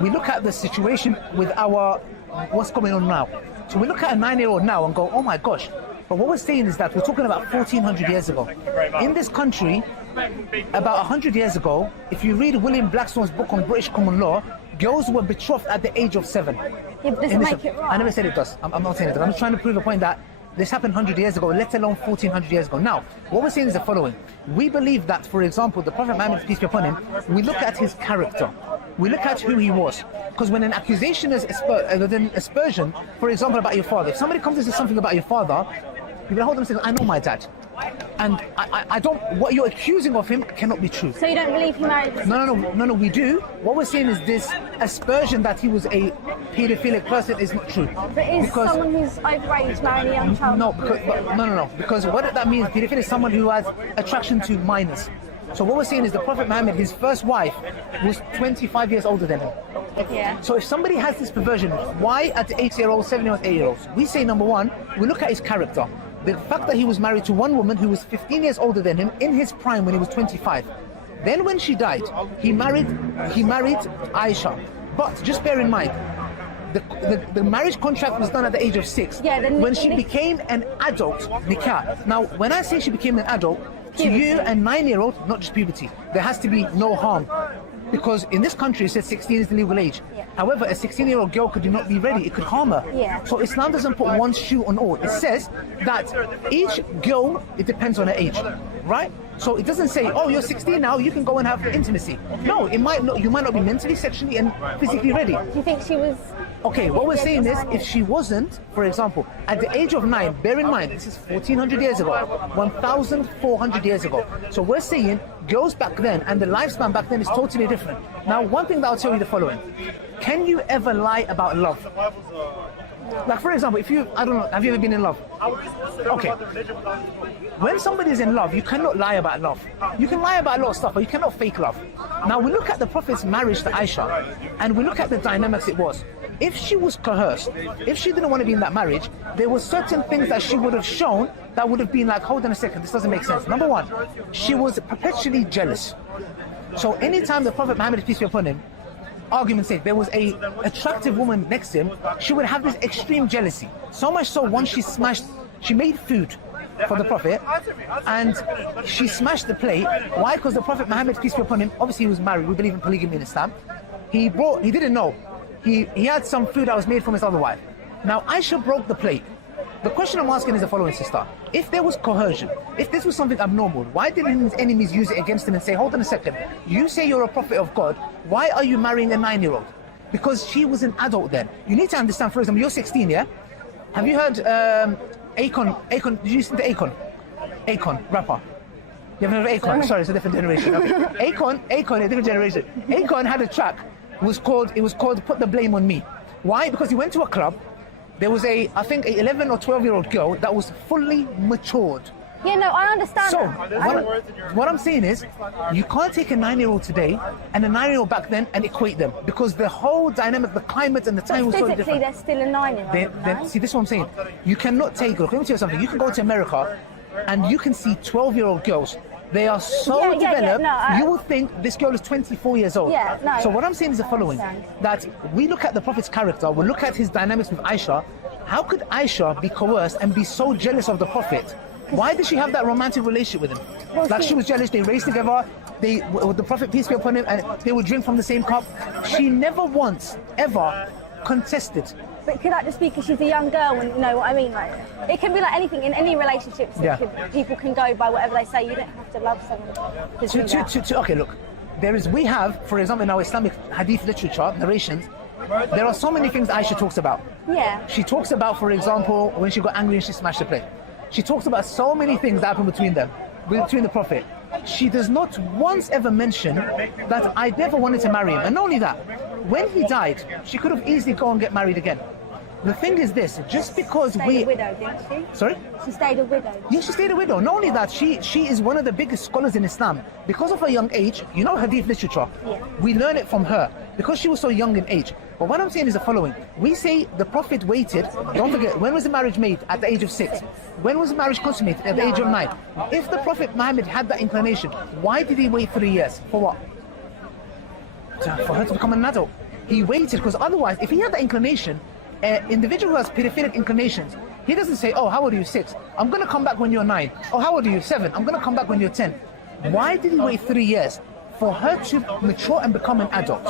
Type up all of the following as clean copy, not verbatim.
We look at the situation with what's going on now. So we look at a 9-year-old now and go, oh my gosh. But what we're saying is that we're talking about 1400 years ago. In this country, about 100 years ago, if you read William Blackstone's book on British common law, girls were betrothed at the age of 7. Yeah, but does it make it right? I never said it does. I'm not saying it does. I'm just trying to prove a point that this happened 100 years ago, let alone 1400 years ago. Now, what we're saying is the following. We believe that, for example, the Prophet Muhammad, peace be upon him, we look at his character. We look at who he was. Because when an accusation is aspersion, for example, about your father, if somebody comes and says something about your father, people hold them and say, I know my dad. And I don't, what you're accusing of him cannot be true. So you don't believe he married this? No, we do. What we're saying is this aspersion that he was a paedophilic person is not true. But is someone who's overage marrying a young child? No. Because what that means, paedophile is someone who has attraction to minors. So what we're saying is the Prophet Muhammad, his first wife, was 25 years older than him. Yeah. So if somebody has this perversion, why at 8-year-olds, 7-year-olds, 8-year-olds? We say, number one, we look at his character. The fact that he was married to one woman who was 15 years older than him in his prime when he was 25. Then when she died, he married Aisha. But just bear in mind, the marriage contract was done at the age of 6. Yeah, when she became an adult, nikah. Now, when I say she became an adult, to you, a 9-year-old, not just puberty, there has to be no harm. Because in this country it says 16 is the legal age. Yeah. However, a 16-year-old girl could not be ready. It could harm her. Yeah. So Islam doesn't put one shoe on all. It says that each girl, it depends on her age, right? So it doesn't say, oh, you're 16 now, you can go and have intimacy. No, it might not. You might not be mentally, sexually, and physically ready. Do you think she was? Okay, what we're saying is, if she wasn't, for example, at the age of 9, bear in mind, this is 1400 years ago, 1400 years ago. So we're saying girls back then and the lifespan back then is totally different. Now, one thing that I'll tell you the following. Can you ever lie about love? Like, for example, I don't know, have you ever been in love? Okay. When somebody's in love, you cannot lie about love. You can lie about a lot of stuff, but you cannot fake love. Now, we look at the Prophet's marriage to Aisha, and we look at the dynamics it was. If she was coerced, if she didn't want to be in that marriage, there were certain things that she would have shown that would have been like, hold on a second, this doesn't make sense. Number one, she was perpetually jealous. So anytime the Prophet Muhammad, peace be upon him, argument's sake, there was a attractive woman next to him, she would have this extreme jealousy. So much so, once she made food for the Prophet, and she smashed the plate. Why? Because the Prophet Muhammad, peace be upon him, obviously he was married, we believe in polygamy in Islam. He didn't know. He had some food that was made from his other wife. Now Aisha broke the plate. The question I'm asking is the following, sister. If there was coercion, if this was something abnormal, why didn't his enemies use it against him and say, hold on a second, you say you're a prophet of God, why are you marrying a 9-year-old? Because she was an adult then. You need to understand, for example, you're 16, yeah? Have you heard Akon, did you listen to Akon? Akon, rapper. You haven't heard of Akon? Sorry, it's a different generation. Okay. Akon, a different generation. Akon had a track, it was called Put the Blame on Me. Why? Because he went to a club, there was I think an 11 or 12-year-old girl that was fully matured. Yeah, no, I understand So, that. what I'm saying is, you can't take a 9-year-old today and a 9-year-old back then and equate them, because the whole dynamic, the climate and the time was totally different. Physically, they're still a 9-year-old. See, this is what I'm saying. You cannot take, look, let me tell you something. You can go to America and you can see 12-year-old girls. They are so developed, you will think this girl is 24 years old. Yeah, no, so what I'm saying is the following, that we look at the Prophet's character, we look at his dynamics with Aisha. How could Aisha be coerced and be so jealous of the Prophet? Why did she have that romantic relationship with him? Like, she was jealous, they raced together, with the Prophet, peace be upon him, and they would drink from the same cup. She never once, ever contested. But could that just be because she's a young girl, and you know what I mean? Like, it can be like anything in any relationships. People can go by whatever they say. You don't have to love someone. Okay, look, we have, for example, in our Islamic hadith literature, narrations, there are so many things Aisha talks about. Yeah. She talks about, for example, when she got angry and she smashed the plate. She talks about so many things that happened between the Prophet. She does not once ever mention that I never wanted to marry him. And not only that, when he died, she could have easily gone and get married again. The thing is this, just because she stayed a widow, didn't she? Sorry? She stayed a widow. Yeah, she stayed a widow. Not only that, she is one of the biggest scholars in Islam. Because of her young age, you know hadith literature. Yeah. We learn it from her, because she was so young in age. But what I'm saying is the following. We say the Prophet waited, don't forget, when was the marriage made? At the age of 6. When was the marriage consummated? At the age of 9. If the Prophet Muhammad had that inclination, why did he wait 3 years? For what? For her to become an adult. he waited, because otherwise, if he had that inclination, individual who has pedophilic inclinations, he doesn't say, oh, how old are you? 6. I'm going to come back when you're 9. Oh, how old are you? 7. I'm going to come back when you're 10. Why did he wait 3 years? For her to mature and become an adult.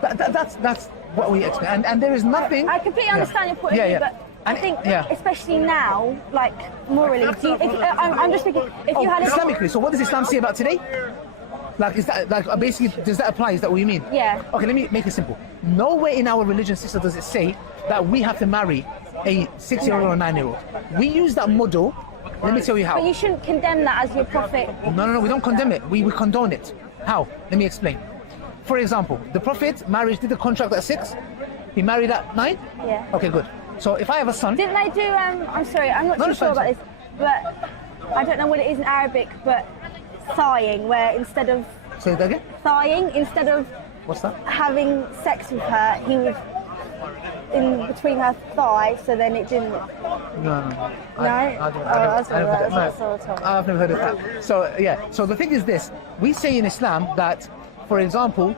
That's what we expect. And there is nothing... I completely understand your point of view, but I think, especially now, like, morally, I'm just thinking, if you had... Islamically, so what does Islam say about today? Like, is that, like, basically, does that apply? Is that what you mean? Yeah. Okay, let me make it simple. Nowhere in our religion, sister, does it say that we have to marry a 6-year-old or a 9-year-old. We use that model. Let me tell you how. But you shouldn't condemn that as your prophet. No, we don't condemn it. We condone it. How? Let me explain. For example, the Prophet did the contract at 6. He married at 9? Yeah. Okay, good. So if I have a son... Didn't they do, I'm sorry, I'm not too sure about this, but I don't know what it is in Arabic, but sighing, where instead of... Say that again? Sighing, instead of... What's that? Having sex with her, he would... in between her thighs, so then it didn't... No. I've never heard of that. So, yeah. So the thing is this. We say in Islam that, for example,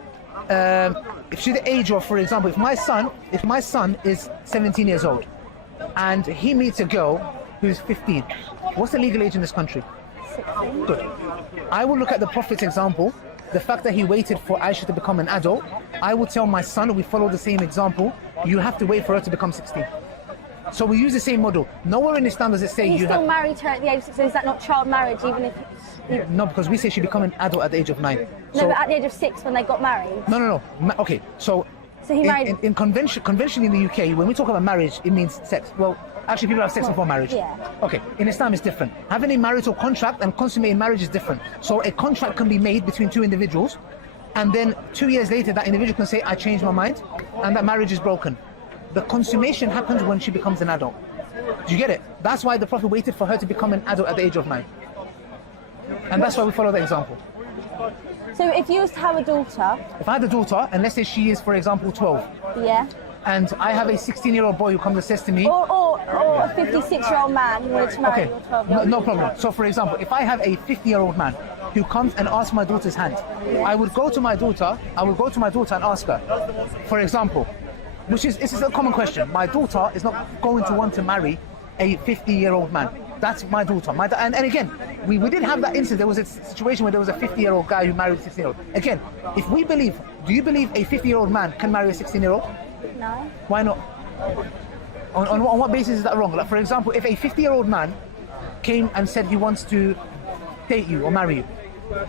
if she's the age of, for example, if my son is 17 years old and he meets a girl who's 15, what's the legal age in this country? 16. Good. I will look at the Prophet's example, the fact that he waited for Aisha to become an adult. I will tell my son, we follow the same example, you have to wait for her to become 16. So we use the same model. Nowhere in Islam does it say you still married her at the age of 16. Is that not child marriage, even if it's... No, because we say she become an adult at the age of 9. No, but at the age of 6 when they got married. No. Okay, so he married... in conventionally in the UK, when we talk about marriage, it means sex. Well, actually, people have sex before marriage. Yeah. Okay, in Islam it's different. Having a marital contract and consummating marriage is different. So a contract can be made between two individuals, and then 2 years later, that individual can say, I changed my mind, and that marriage is broken. The consummation happens when she becomes an adult. Do you get it? That's why the Prophet waited for her to become an adult at the age of 9. And that's why we follow the example. So if you was to have a daughter... If I had a daughter, and let's say she is, for example, 12. Yeah. And I have a 16-year-old boy who comes and says to me... Or a 56-year-old man who wanted to marry your 12-year-old. No problem. So, for example, if I have a 50-year-old man who comes and asks my daughter's hand, I would go to my daughter and ask her, for example, this is a common question. My daughter is not going to want to marry a 50-year-old man. That's my daughter. And again, we didn't have that instance. There was a situation where there was a 50-year-old guy who married a 16-year-old. Again, if we believe, do you believe a 50-year-old man can marry a 16-year-old? No. Why not? On what basis is that wrong? Like, for example, if a 50-year-old man came and said he wants to date you or marry you,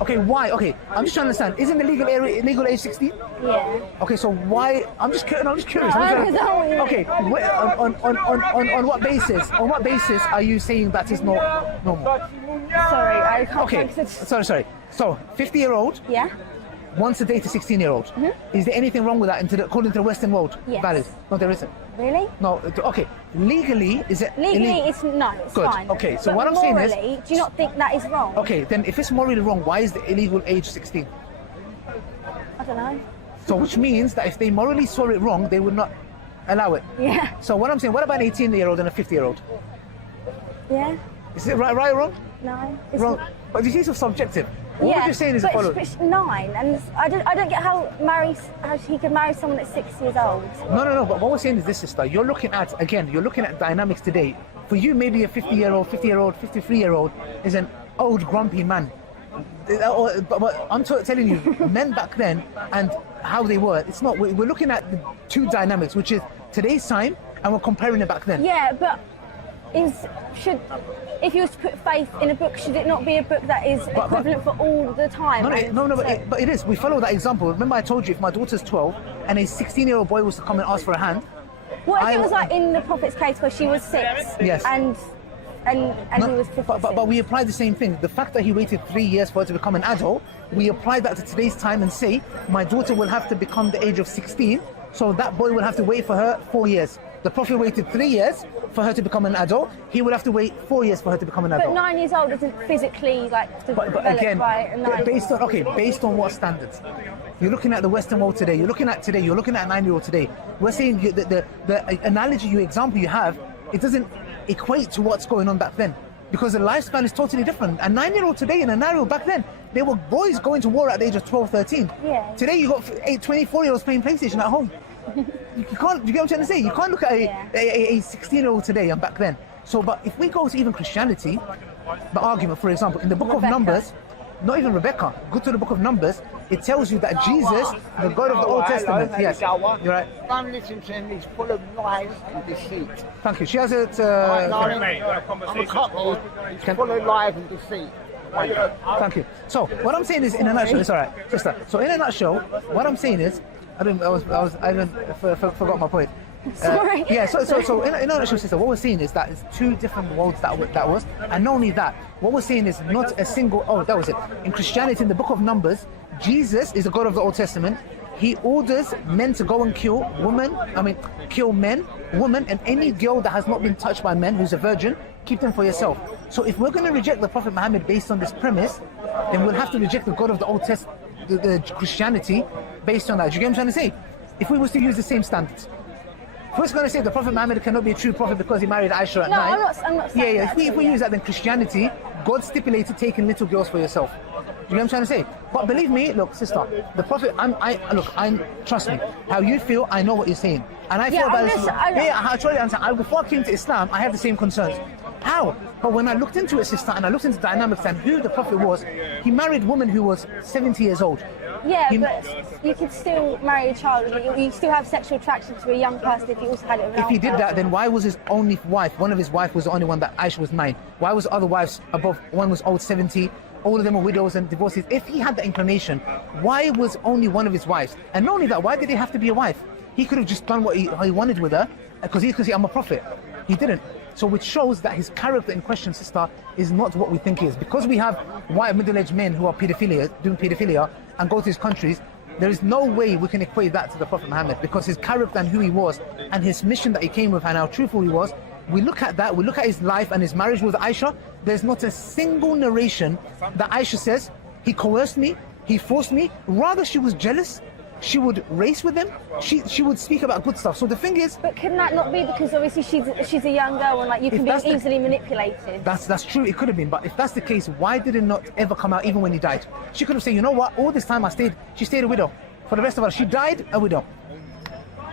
okay, why? Okay, I'm just trying to understand. Isn't the legal age 16? Yeah. Okay, so why? I'm just curious. Okay, on what basis? On what basis are you saying that is not normal? Sorry, I can't. Okay, sorry. So, 50-year-old. Yeah. Wants to date a 16-year-old. Mm-hmm. Is there anything wrong with that according to the Western world? Yes. Valid? No, there isn't. Really? No. Okay. Legally, is it? Legally, it's good. fine. Okay. So but what I'm morally, saying is, do you not think that is wrong? Okay. Then, if it's morally wrong, why is the illegal age 16? I don't know. So, which means that if they morally saw it wrong, they would not allow it. Yeah. So what I'm saying, what about an 18-year-old and a 50-year-old? Yeah. Is it right or wrong? No. Wrong. But you see, it's subjective. What you're saying is the following. But 9, and I don't get how he could marry someone at 6 years old. No. But what we're saying is this, sister. You're looking at dynamics today. For you, maybe a 50-year-old, 53-year-old is an old, grumpy man. But I'm telling you, men back then and how they were. It's not. We're looking at the two dynamics, which is today's time, and we're comparing it back then. Yeah, but if you was to put faith in a book, should it not be a book that is equivalent for all the time? No, but it is. We follow that example. Remember I told you, if my daughter's 12 and a 16-year-old boy was to come and ask for a hand... What if it was like in the Prophet's case where she was 6? Yes. And he was 56? But we apply the same thing. The fact that he waited 3 years for her to become an adult, we apply that to today's time and say, my daughter will have to become the age of 16, so that boy will have to wait for her 4 years. The Prophet waited 3 years for her to become an adult. He would have to wait 4 years for her to become an adult. But 9 years old isn't physically developed again, by a 9. Based on what standards? You're looking at the Western world today. You're looking at a 9-year-old today. We're saying the analogy, your example you have, it doesn't equate to what's going on back then. Because the lifespan is totally different. A 9-year-old today and a 9-year-old back then, They were boys going to war at the age of 12, 13. Yeah. Today you got 24-year-olds playing PlayStation at home. You can't, you get what I'm trying to say? You can't look at a 16-year-old today and back then. So, but if we go to even Christianity, the argument, for example, in the book of Numbers, not even Rebecca, go to the book of Numbers, it tells you that Jesus, the God of the Old Testament, yes, you're right. Don't listen to him, he's full of lies and deceit. Thank you. She has it. I'm a couple, he's full of lies and deceit. Thank you. So what I'm saying is, in a nutshell, it's all right, sister. So in a nutshell, what I'm saying is, I forgot my point. Sorry. Yeah. So in a nutshell, sister, what we're saying is that it's two different worlds that was, and not only that, what we're saying is not a single. Oh, that was it. In Christianity, in the book of Numbers, Jesus is the God of the Old Testament. He orders men to go and kill men, women, and any girl that has not been touched by men, who's a virgin, keep them for yourself. So if we're going to reject the Prophet Muhammad based on this premise, then we'll have to reject the God of the Old Testament, the Christianity, based on that. Do you get what I'm trying to say? If we was to use the same standards. If we're going to say the Prophet Muhammad cannot be a true prophet because he married Aisha at night. I'm not saying that. If we use that, then Christianity, God stipulated taking little girls for yourself. Do you know what I'm trying to say? But believe me, look, sister, the Prophet, trust me, how you feel, I know what you're saying. And I feel about this. I totally understand. Before I came to Islam, I had the same concerns. How? But when I looked into it, sister, and I looked into the dynamics and who the Prophet was, he married a woman who was 70 years old. Yeah, but you could still marry a child, and you still have sexual attraction to a young person if you also had it with an If he old did person. that, then why was his only wife, one of his wives was the only one that Aisha was 9? Why was the other wives above, one was old 70, all of them were widows and divorces? If he had the inclination, why was only one of his wives? And not only that, why did he have to be a wife? He could have just done what he wanted with her, because he could say, I'm a prophet. He didn't. So which shows that his character in question, sister, is not what we think he is. Because we have white middle-aged men who are doing pedophilia and go to his countries, there is no way we can equate that to the Prophet Muhammad, because his character and who he was and his mission that he came with and how truthful he was, we look at that, we look at his life and his marriage with Aisha, there's not a single narration that Aisha says, he coerced me, he forced me, rather she was jealous, she would race with him, she would speak about good stuff. So the thing is... But can that not be because obviously she's a young girl and like you can be easily manipulated? That's true, it could have been, but if that's the case, why did it not ever come out even when he died? She could have said, you know what, all this time she stayed a widow. For the rest of her, she died a widow.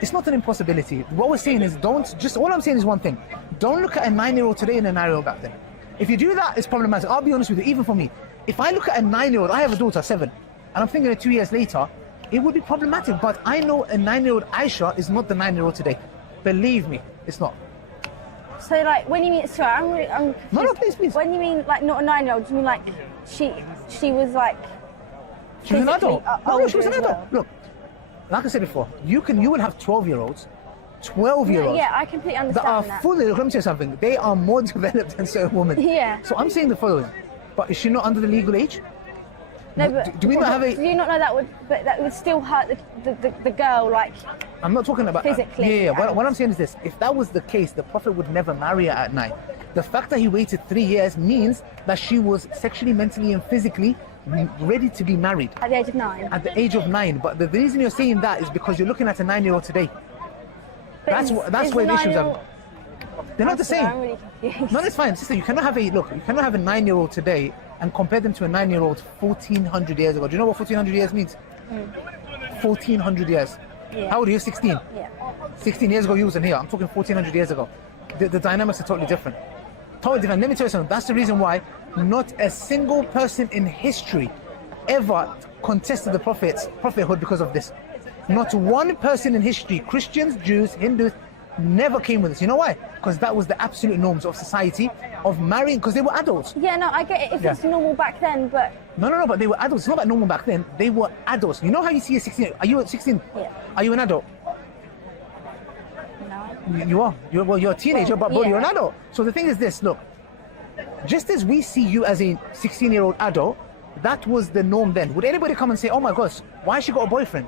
It's not an impossibility. What we're saying is all I'm saying is one thing. Don't look at a 9-year-old today and a 9-year-old back then. If you do that, it's problematic. I'll be honest with you, even for me. If I look at a 9-year-old, I have a daughter, 7, and I'm thinking of 2 years later, it would be problematic, but I know a 9-year-old Aisha is not the 9-year-old today. Believe me, it's not. So like, when you mean, sorry, I'm No, please. When you mean like not a 9-year-old, do you mean like she was like... She was an adult. No, she was an adult. Well? Look, like I said before, you will have 12-year-olds, 12-year-olds. Yeah, I completely understand that. Fully, let me tell you something, they are more developed than certain women. Yeah. So I'm saying the following, but is she not under the legal age? No, but do we not have a... Do you not know that would still hurt the girl, like... I'm not talking about... physically. Yeah. What I'm saying is this. If that was the case, the Prophet would never marry her at night. The fact that he waited 3 years means that she was sexually, mentally and physically ready to be married. At the age of 9? At the age of 9. But the reason you're saying that is because you're looking at a 9-year-old today. That's where the issues are. They're not the same. I'm really confused. No, that's fine. Sister, you cannot have a 9-year-old today and compare them to a 9-year-old 1,400 years ago. Do you know what 1,400 years means? 1,400 years. Yeah. How old are you? 16? Yeah. 16 years ago you wasn't here. I'm talking 1,400 years ago. The dynamics are totally different. Totally different. Let me tell you something. That's the reason why not a single person in history ever contested the prophethood because of this. Not one person in history, Christians, Jews, Hindus, never came with this. You know why? Because that was the absolute norms of society, of marrying, because they were adults. Yeah, no, I get it if it's normal back then, but... No, but they were adults. It's not about normal back then. They were adults. You know how you see a 16... Are you 16? Yeah. Are you an adult? No. You are. You're a teenager, but you're an adult. So the thing is this, look. Just as we see you as a 16-year-old adult, that was the norm then. Would anybody come and say, oh my gosh, why has she got a boyfriend?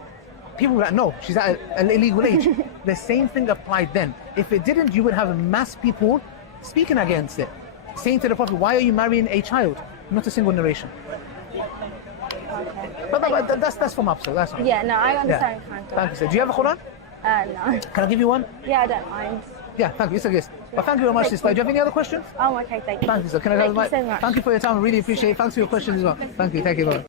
People were like, no, she's at an illegal age. The same thing applied then. If it didn't, you would have mass people speaking against it, saying to the Prophet, why are you marrying a child? Not a single narration. Okay. But that's from Absalom. That's fine. Yeah, no, I understand. Thank you, sir. Do you have a Quran? No. Can I give you one? Yeah, I don't mind. Yeah, thank you. It's a yes. But thank you very much, sister. Do you have any other questions? Oh, okay, thank you. Thank you, sir. Can I Thank you so much. Thank you for your time. I really appreciate it. Thanks for your questions as well. Thank you. Thank you. Bye.